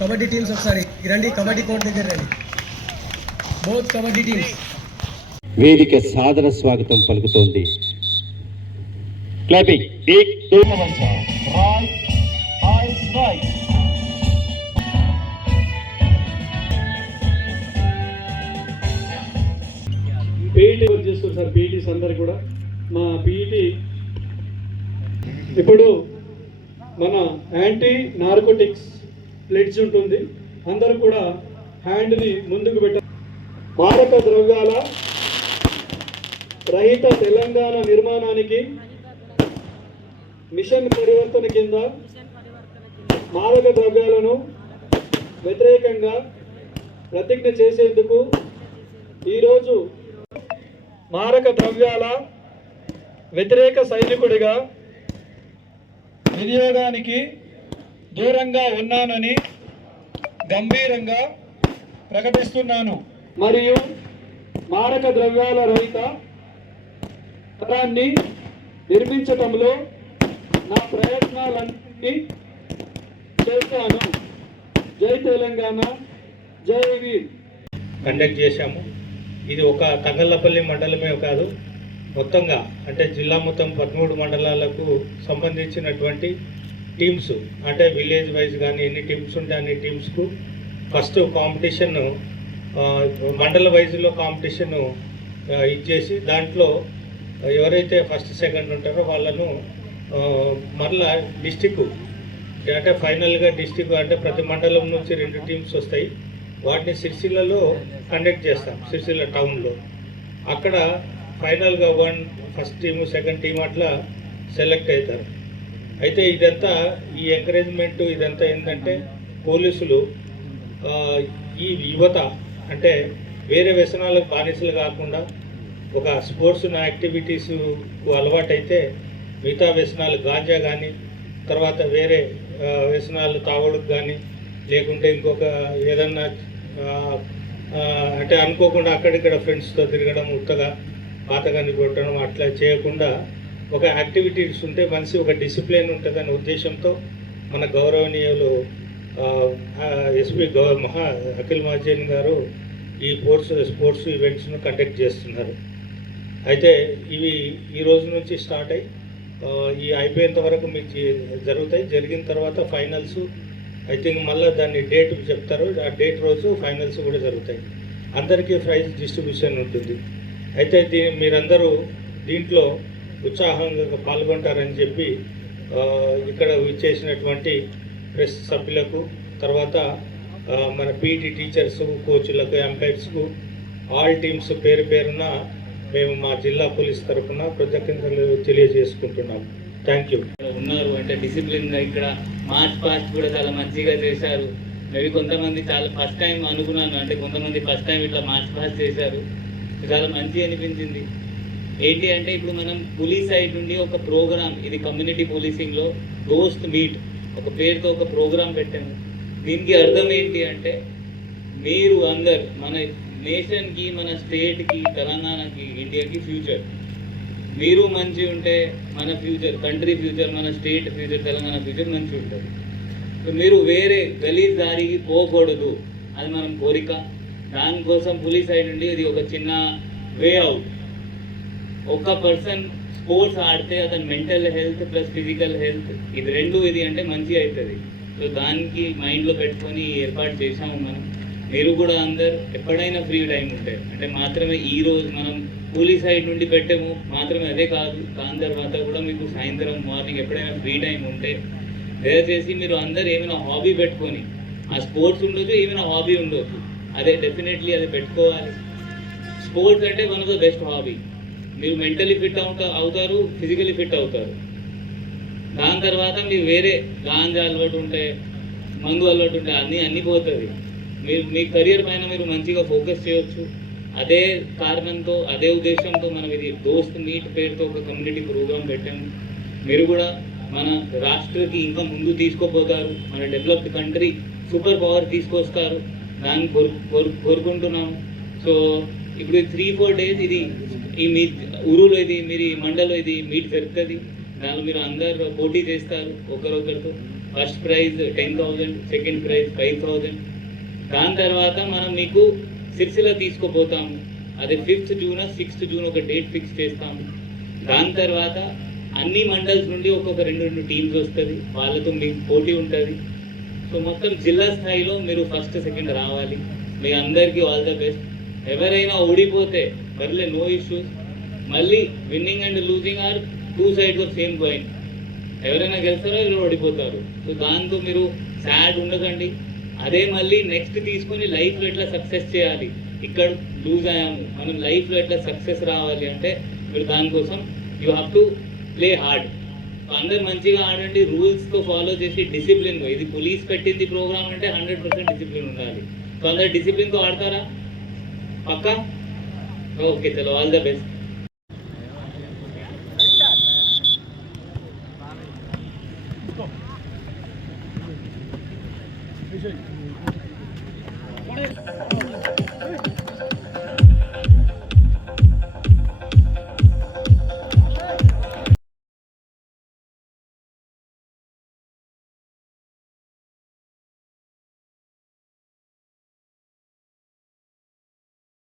Kabaddi teams ఒకసారి రండి kabaddi court దగ్గర రండి. Both kabaddi teams. వేదిక సాదర స్వాగతం పలుకుతోంది. క్లాపింగ్ ఏక్ దో పీఈటీ వర్క్ చేస్తారు సార్ పీఈటీస్ అందరు కూడా. మా పీఈటీ ఇప్పుడు మన యాంటీ నార్కోటిక్స్ ప్లెడ్జ్ ఉంటుంది. అందరూ కూడా హ్యాండ్ని ముందుకు పెట్ట మారక ద్రవ్యాల రహిత తెలంగాణ నిర్మాణానికి మిషన్ పరివర్తన కింద మాదక ద్రవ్యాలను వ్యతిరేకంగా ప్రతిజ్ఞ చేసేందుకు ఈరోజు మారక ద్రవ్యాల వ్యతిరేక సైనికుడిగా వినియోగానికి దూరంగా ఉన్నానని గంభీరంగా ప్రకటిస్తున్నాను. మరియు మారక ద్రవ్యాల రహిత తరాన్ని నిర్మించటంలో నా ప్రయత్నాలన్నింటినీ చేస్తాను జై తెలంగాణ జై వీర్. కండక్ట్ చేశాము. ఇది ఒక తంగళ్ళపల్లి మండలమే కాదు మొత్తంగా అంటే జిల్లా మొత్తం పదమూడు మండలాలకు సంబంధించినటువంటి టీమ్స్ అంటే విలేజ్ వైజ్ కానీ ఎన్ని టీమ్స్ ఉంటే అన్ని టీమ్స్కు ఫస్ట్ కాంపిటీషన్ మండల వైజ్లో కాంపిటీషన్ ఇచ్చేసి దాంట్లో ఎవరైతే ఫస్ట్ సెకండ్ ఉంటారో వాళ్ళను మరలా డిస్టిక్ అంటే ఫైనల్గా డిస్టిక్ అంటే ప్రతి మండలం నుంచి రెండు టీమ్స్ వస్తాయి. వాటిని సిరిసిల్లలో కండక్ట్ చేస్తాం సిరిసిల్ల టౌన్లో. అక్కడ ఫైనల్గా one first team second team అట్లా సెలెక్ట్ అవుతారు అయితే ఇదంతా ఈ ఎంకరేజ్మెంట్ ఇదంతా ఏంటంటే పోలీసులు ఈ యువత అంటే వేరే వ్యసనాలకు బానిసలు కాకుండా ఒక స్పోర్ట్స్ యాక్టివిటీస్ అలవాటైతే మిగతా వ్యసనాలు గాంజా కానీ తర్వాత వేరే వ్యసనాలు తాగుడుకు కానీ లేకుంటే ఇంకొక ఏదన్నా అంటే అనుకోకుండా అక్కడిక్కడ ఫ్రెండ్స్తో తిరగడం ఉత్తగా పాతగాని కొట్టడం అట్లా చేయకుండా ఒక యాక్టివిటీస్ ఉంటే మనిషి ఒక డిసిప్లిన్ ఉంటుందనే ఉద్దేశంతో మన గౌరవనీయులు ఎస్పీ గౌ మహా అఖిల్ మహాజన్ గారు ఈ స్పోర్ట్స్ స్పోర్ట్స్ ఈవెంట్స్ను కండక్ట్ చేస్తున్నారు. అయితే ఇవి ఈ రోజు నుంచి స్టార్ట్ అయ్యి ఈ అయిపోయేంత వరకు మీకు జరుగుతాయి. జరిగిన తర్వాత ఫైనల్స్ ఐ థింక్ మళ్ళీ దాన్ని డేట్ చెప్తారు. ఆ డేట్ రోజు ఫైనల్స్ కూడా జరుగుతాయి. అందరికీ ప్రైజ్ డిస్ట్రిబ్యూషన్ ఉంటుంది. అయితే దీ మీరందరూ దీంట్లో ఉత్సాహంగా పాల్గొంటారని చెప్పి ఇక్కడ ఇచ్చేసినటువంటి ప్రెస్ సభ్యులకు తర్వాత మన పీటీ టీచర్స్ కోచ్లకు ఎంపైర్స్కు ఆల్ టీమ్స్ పేరు పేరున మేము మా జిల్లా పోలీస్ తరఫున కృతజ్ఞతలు తెలియజేసుకుంటున్నాం. థ్యాంక్ యూ ఉన్నారు అంటే డిసిప్లిన్గా ఇక్కడ మార్చ్ పాస్ట్ కూడా చాలా మంచిగా చేశారు. మేబీ కొంతమంది చాలా ఫస్ట్ టైం అనుకున్నాను అంటే కొంతమంది ఫస్ట్ టైం ఇట్లా మార్చ్ పాస్ట్ చేశారు. చాలా మంచి అనిపించింది. ఏంటి అంటే ఇప్పుడు మనం పోలీస్ సైడ్ నుండి ఒక ప్రోగ్రామ్ ఇది కమ్యూనిటీ పోలీసింగ్లో దోస్త్ మీట్ ఒక పేరుతో ఒక ప్రోగ్రామ్ పెట్టాము. దీనికి అర్థం ఏంటి అంటే మీరు అందరు మన నేషన్కి మన స్టేట్కి తెలంగాణకి ఇండియాకి ఫ్యూచర్. మీరు మంచి ఉంటే మన ఫ్యూచర్ కంట్రీ ఫ్యూచర్ మన స్టేట్ ఫ్యూచర్ తెలంగాణ ఫ్యూచర్ మంచి ఉంటుంది. సో మీరు వేరే గలీజ్ దారికి పోకూడదు అది మనం కోరిక. దానికోసం పోలీస్ సైడ్ నుండి ఇది ఒక చిన్న వే అవుట్. ఒక పర్సన్ స్పోర్ట్స్ ఆడితే అతని mental health plus physical health ఇది రెండు ఇది అంటే మంచి అవుతుంది. సో దానికి మైండ్లో పెట్టుకొని ఏర్పాటు చేసాము మనం. మీరు కూడా అందరు ఎప్పుడైనా ఫ్రీ టైం ఉంటాయి అంటే మాత్రమే ఈ రోజు మనం కూలీ సైడ్ నుండి పెట్టాము మాత్రమే అదే కాదు దాని తర్వాత కూడా మీకు సాయంత్రం మార్నింగ్ ఎప్పుడైనా ఫ్రీ టైం ఉంటే దయచేసి మీరు అందరు ఏమైనా హాబీ పెట్టుకొని ఆ స్పోర్ట్స్ ఉండొచ్చు ఏమైనా హాబీ ఉండొచ్చు అదే డెఫినెట్లీ అది పెట్టుకోవాలి. స్పోర్ట్స్ అంటే one of the best hobby మీరు మెంటలీ ఫిట్ అవుతా అవుతారు ఫిజికలీ ఫిట్ అవుతారు. దాని తర్వాత మీరు వేరే గాంజా అలవాటు ఉంటే మందు అలవాటు ఉంటే అన్నీ అన్నీ పోతుంది. మీరు మీ కెరియర్ పైన మీరు మంచిగా ఫోకస్ చేయొచ్చు. అదే కారణంతో అదే ఉద్దేశంతో మనం ఇది దోస్త్ మీట్ పేరుతో ఒక కమ్యూనిటీ ప్రోగ్రామ్ పెట్టాము. మీరు కూడా మన రాష్ట్రకి ఇంకా ముందు తీసుకోపోతారు. మన డెవలప్డ్ కంట్రీ సూపర్ పవర్ తీసుకొస్తారు. దాన్ని కోరు కోరు సో ఇప్పుడు త్రీ ఫోర్ డేస్ ఇది ఈ మీ ఊరులో ఇది మీరు ఈ మండలో ఇది మీట్ జరుగుతుంది. దానిలో మీరు అందరు పోటీ చేస్తారు ఒకరొకరితో. First prize ten thousand second prize five thousand దాని తర్వాత మనం మీకు సిరిసిల తీసుకుపోతాము. అదే ఫిఫ్త్ జూన్ సిక్స్త్ జూన్ ఒక డేట్ ఫిక్స్ చేస్తాము. దాని తర్వాత అన్ని మండల్స్ నుండి ఒక్కొక్క రెండు రెండు టీమ్స్ వస్తుంది. వాళ్ళతో మీకు పోటీ ఉంటుంది. సో మొత్తం జిల్లా స్థాయిలో మీరు ఫస్ట్ సెకండ్ రావాలి. మీ అందరికీ ఆల్ ద బెస్ట్. ఎవరైనా ఓడిపోతే పర్లే నో ఇష్యూస్. మళ్ళీ winning and losing are two sides of same coin. ఎవరైనా గెలుస్తారో ఎవరు ఓడిపోతారు. సో దాంతో మీరు సాడ్ ఉండకండి. అదే మళ్ళీ నెక్స్ట్ తీసుకొని లైఫ్లో ఎట్లా సక్సెస్ చేయాలి? ఇక్కడ లూజ్ అయ్యాము. మనం లైఫ్లో ఎట్లా సక్సెస్ రావాలి అంటే మీరు దానికోసం you have to play hard అందరు మంచిగా ఆడండి రూల్స్తో ఫాలో చేసి డిసిప్లిన్గా ఇది పోలీస్ పెట్టింది ప్రోగ్రామ్ అంటే హండ్రెడ్ పర్సెంట్ డిసిప్లిన్ ఉండాలి. సో అందరు డిసిప్లిన్తో ఆడతారా? పక్కా? ఓకే చలో ఆల్ ద బెస్ట్ 谢谢。